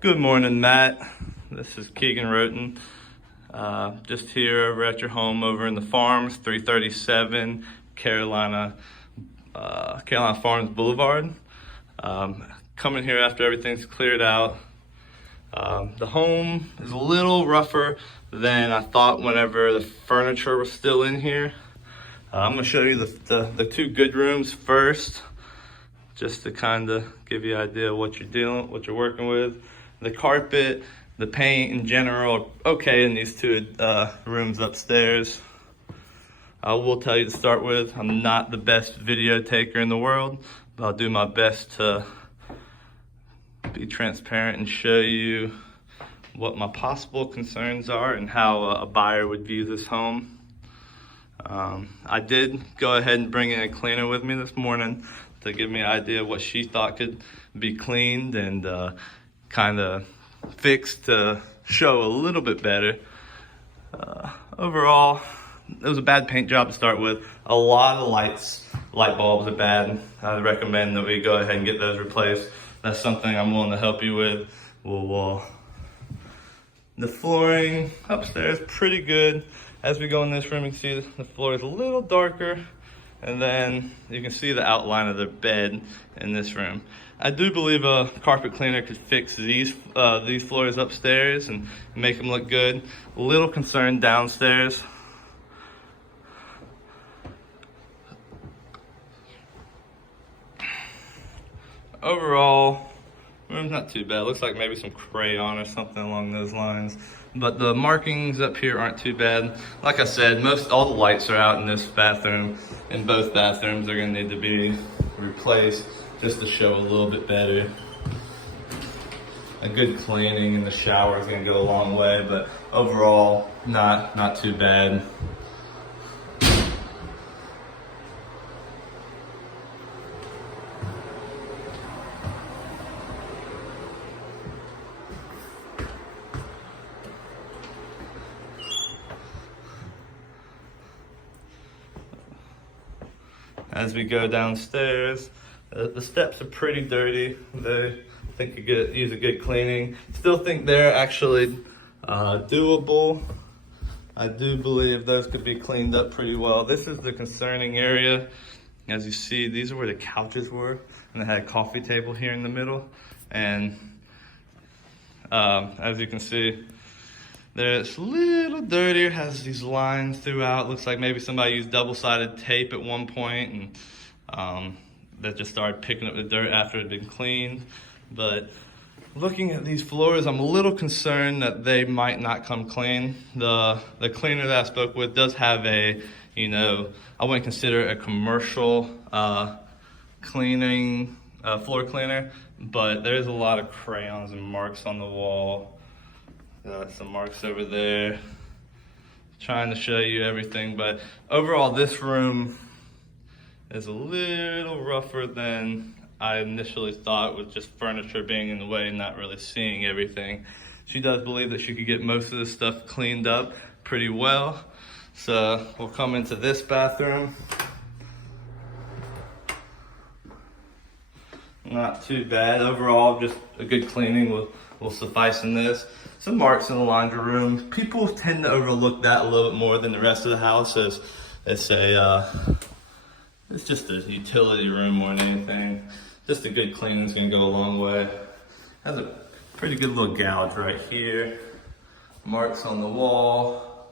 Good morning, Matt. This is Keegan Roten. Just here over at your home over in the Farms, 337 Carolina Farms Boulevard. Coming here after everything's cleared out. The home is a little rougher than I thought whenever the furniture was still in here. I'm gonna show you the two good rooms first, just to kind of give you an idea of what you're working with. The carpet, the paint in general are okay in these two rooms upstairs. I will tell you to start with, I'm not the best video taker in the world, but I'll do my best to be transparent and show you what my possible concerns are and how a buyer would view this home. I did go ahead and bring in a cleaner with me this morning to give me an idea of what she thought could be cleaned and kind of fixed to show a little bit better. Overall, it was a bad paint job to start with. A lot of light bulbs are bad. I'd recommend that we go ahead and get those replaced. That's something I'm willing to help you with. The flooring upstairs pretty good. As we go in this room, you can see the floor is a little darker, and then you can see the outline of the bed in this room. I do believe a carpet cleaner could fix these floors upstairs and make them look good. A little concerned downstairs. Overall, room's not too bad. Looks like maybe some crayon or something along those lines. But the markings up here aren't too bad. Like I said, all the lights are out in this bathroom, and both bathrooms are gonna need to be replaced just to show a little bit better. A good cleaning in the shower is gonna go a long way, but overall, not too bad. As we go downstairs, the steps are pretty dirty. I think you could use a good cleaning. Still think they're actually doable. I do believe those could be cleaned up pretty well. This is the concerning area. As you see, these are where the couches were, and they had a coffee table here in the middle. And as you can see, it's a little dirtier, has these lines throughout. Looks like maybe somebody used double-sided tape at one point, and that just started picking up the dirt after it had been cleaned. But looking at these floors, I'm a little concerned that they might not come clean. The cleaner that I spoke with does have I wouldn't consider it a commercial cleaning floor cleaner, but there's a lot of crayons and marks on the wall. Got some marks over there. Trying to show you everything, but overall this room is a little rougher than I initially thought, with just furniture being in the way and not really seeing everything. She does believe that she could get most of this stuff cleaned up pretty well. So we'll come into this bathroom. Not too bad. Overall, just a good cleaning will suffice in this. Some marks in the laundry room. People tend to overlook that a little bit more than the rest of the house, as it's just a utility room more than anything. Just a good cleaning is gonna go a long way. Has a pretty good little gouge right here. Marks on the wall.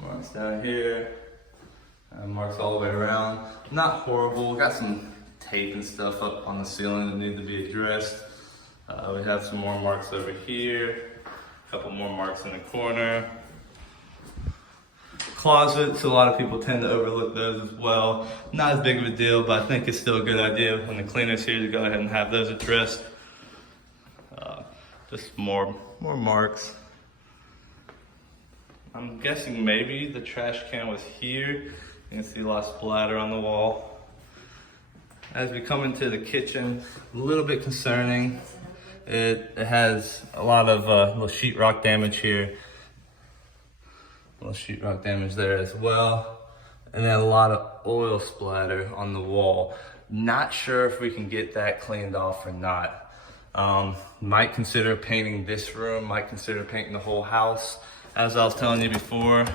Marks down here. Marks all the way around. Not horrible. Got some tape and stuff up on the ceiling that need to be addressed. We have some more marks over here. A couple more marks in the corner. Closets, a lot of people tend to overlook those as well. Not as big of a deal, but I think it's still a good idea when the cleaner's here to go ahead and have those addressed. Just more marks. I'm guessing maybe the trash can was here. You can see a lot of splatter on the wall. As we come into the kitchen, a little bit concerning. It has a lot of little sheetrock damage here. A little sheetrock damage there as well. And then a lot of oil splatter on the wall. Not sure if we can get that cleaned off or not. Might consider painting this room, might consider painting the whole house. As I was telling you before,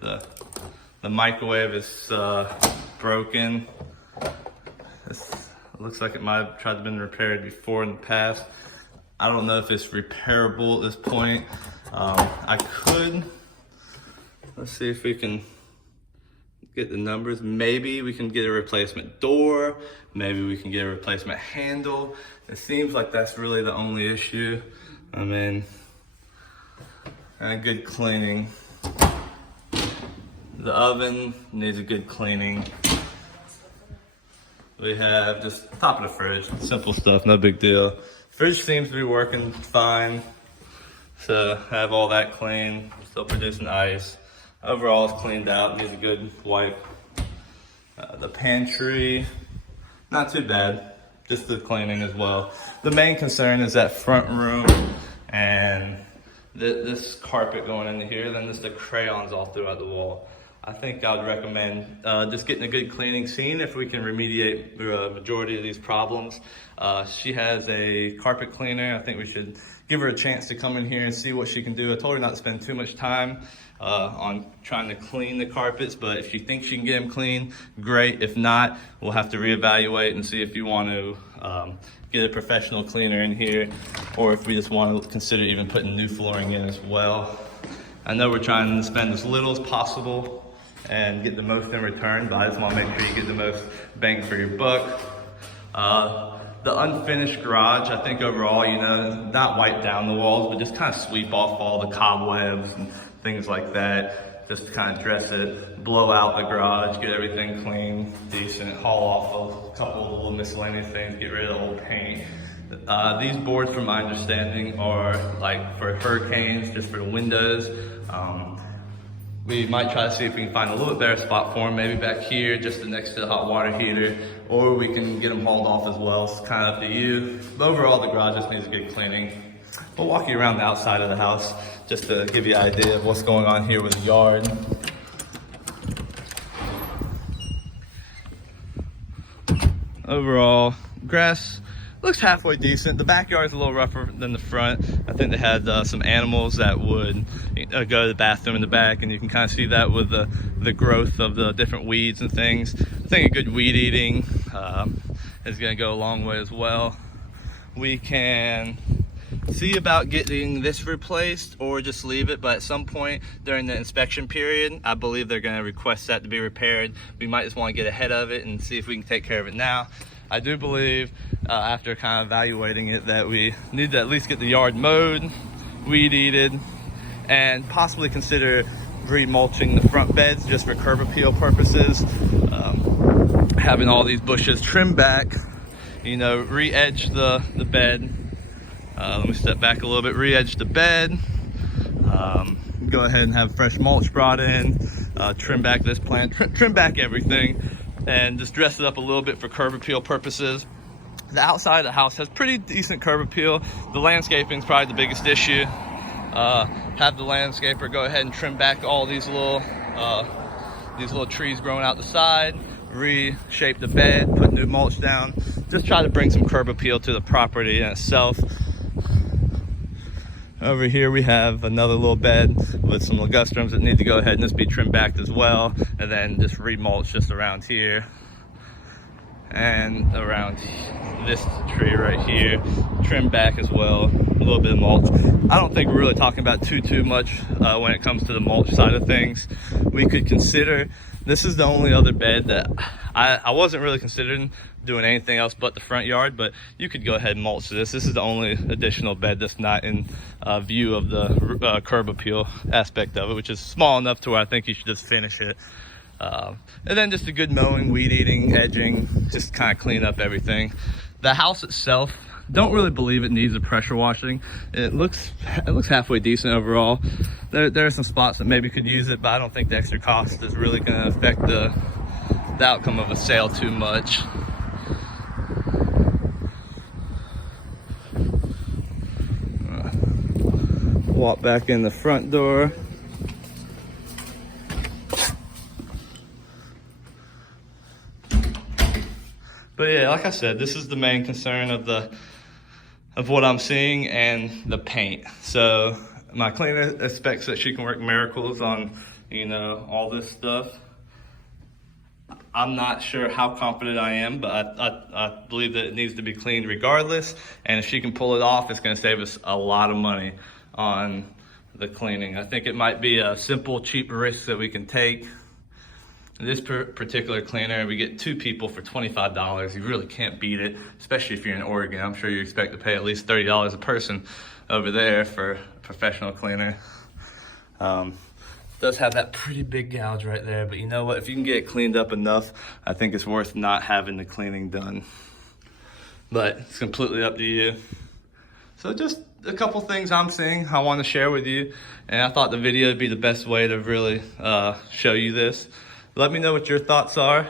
the microwave is broken. This looks like it might have tried to been repaired before in the past. I don't know if it's repairable at this point. Let's see if we can get the numbers. Maybe we can get a replacement door. Maybe we can get a replacement handle. It seems like that's really the only issue. I mean, and a good cleaning. The oven needs a good cleaning. We have just top of the fridge, simple stuff, no big deal. Fridge seems to be working fine. So have all that clean, still producing ice. Overall it's cleaned out, needs a good wipe. The pantry, not too bad, just the cleaning as well. The main concern is that front room and this carpet going into here, then just the crayons all throughout the wall. I think I would recommend just getting a good cleaning, seeing if we can remediate the majority of these problems. She has a carpet cleaner. I think we should give her a chance to come in here and see what she can do. I told her not to spend too much time on trying to clean the carpets, but if she thinks she can get them clean, great. If not, we'll have to reevaluate and see if you want to get a professional cleaner in here, or if we just want to consider even putting new flooring in as well. I know we're trying to spend as little as possible and get the most in return, but I just want to make sure you get the most bang for your buck. The unfinished garage, I think overall, you know, not wipe down the walls, but just kind of sweep off all the cobwebs and things like that. Just kind of dress it, blow out the garage, get everything clean, decent, haul off a couple of little miscellaneous things, get rid of the old paint. These boards, from my understanding, are like for hurricanes, just for the windows. We might try to see if we can find a little bit better spot for them, maybe back here, just next to the hot water heater, or we can get them hauled off as well. It's kind of up to you. But overall, the garage just needs a good cleaning. We'll walk you around the outside of the house just to give you an idea of what's going on here with the yard. Overall, grass looks halfway decent. The backyard's a little rougher than the front. I think they had some animals that would go to the bathroom in the back, and you can kind of see that with the growth of the different weeds and things. I think a good weed eating is going to go a long way as well. We can see about getting this replaced or just leave it, but at some point during the inspection period, I believe they're going to request that to be repaired. We might just want to get ahead of it and see if we can take care of it now. I do believe, after kind of evaluating it, that we need to at least get the yard mowed, weed eated, and possibly consider remulching the front beds just for curb appeal purposes. Having all these bushes trimmed back, you know, re-edge the bed. Let me step back a little bit, re-edge the bed. Go ahead and have fresh mulch brought in, trim back this plant, trim back everything, and just dress it up a little bit for curb appeal purposes. The outside of the house has pretty decent curb appeal. The landscaping is probably the biggest issue. Have the landscaper go ahead and trim back all these little trees growing out the side, reshape the bed, put new mulch down, just try to bring some curb appeal to the property in itself. Over here we have another little bed with some ligustrums that need to go ahead and just be trimmed back as well, and then just remulch just around here and around this tree right here, trim back as well, a little bit of mulch. I don't think we're really talking about too much when it comes to the mulch side of things. We could consider, this is the only other bed that I wasn't really considering doing anything else but the front yard, but you could go ahead and mulch this. This is the only additional bed that's not in view of the curb appeal aspect of it, which is small enough to where I think you should just finish it. And then just a good mowing, weed eating, edging, just kind of clean up everything. The house itself, don't really believe it needs a pressure washing. It looks halfway decent overall. There are some spots that maybe could use it, but I don't think the extra cost is really going to affect the outcome of a sale too much. Walk back in the front door. But yeah, like I said, this is the main concern of what I'm seeing, and the paint. So my cleaner expects that she can work miracles on, you know, all this stuff. I'm not sure how confident I am, but I believe that it needs to be cleaned regardless. And if she can pull it off, it's going to save us a lot of money on the cleaning. I think it might be a simple, cheap risk that we can take. This particular cleaner, we get 2 people for $25. You really can't beat it, especially if you're in Oregon. I'm sure you expect to pay at least $30 a person over there for a professional cleaner. Does have that pretty big gouge right there, but you know what? If you can get it cleaned up enough, I think it's worth not having the cleaning done. But it's completely up to you. So just a couple things I'm seeing I want to share with you, and I thought the video would be the best way to really show you this. Let me know what your thoughts are.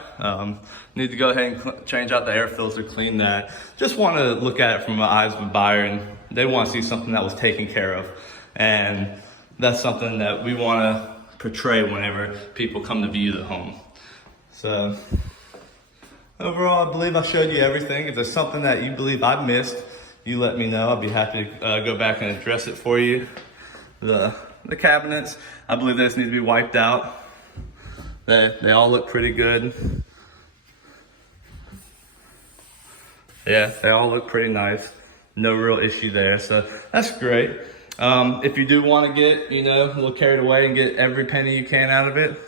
Need to go ahead and change out the air filter, clean that. Just want to look at it from the eyes of a buyer, and they want to see something that was taken care of. And that's something that we want to portray whenever people come to view the home. So overall, I believe I showed you everything. If there's something that you believe I missed, you let me know. I'll be happy to go back and address it for you. The cabinets, I believe they just need to be wiped out. They all look pretty good. Yeah, they all look pretty nice. No real issue there, so that's great. If you do want to get, you know, a little carried away and get every penny you can out of it,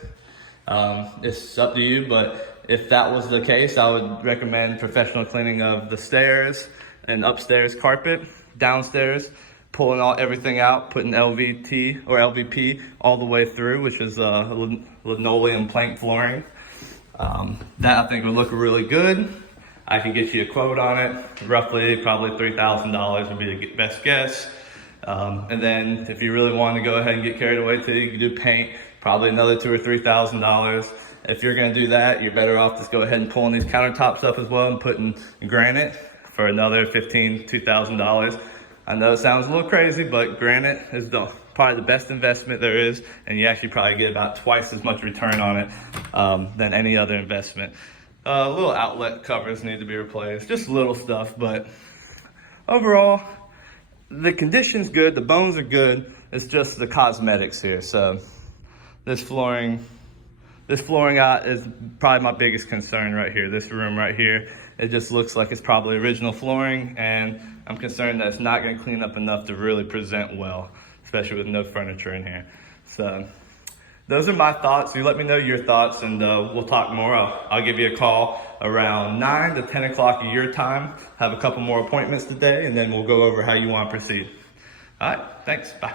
it's up to you. But if that was the case, I would recommend professional cleaning of the stairs and upstairs carpet, downstairs, pulling everything out, putting LVT or LVP all the way through, which is linoleum plank flooring. That I think would look really good. I can get you a quote on it. Roughly, probably $3,000 would be the best guess. And then if you really want to go ahead and get carried away too, you can do paint, probably another $2,000 or $3,000. If you're going to do that, you're better off just go ahead and pulling these countertops up as well and putting granite for another $1,500, $2,000. I know it sounds a little crazy, but granite is probably the best investment there is, and you actually probably get about twice as much return on it than any other investment. Little outlet covers need to be replaced, just little stuff, but overall, the condition's good, the bones are good, it's just the cosmetics here. So this flooring out is probably my biggest concern right here. This room right here, it just looks like it's probably original flooring, and I'm concerned that it's not gonna clean up enough to really present well, especially with no furniture in here. So those are my thoughts. You let me know your thoughts, and we'll talk more. I'll give you a call around 9 to 10 o'clock your time. Have a couple more appointments today, and then we'll go over how you want to proceed. All right, thanks, bye.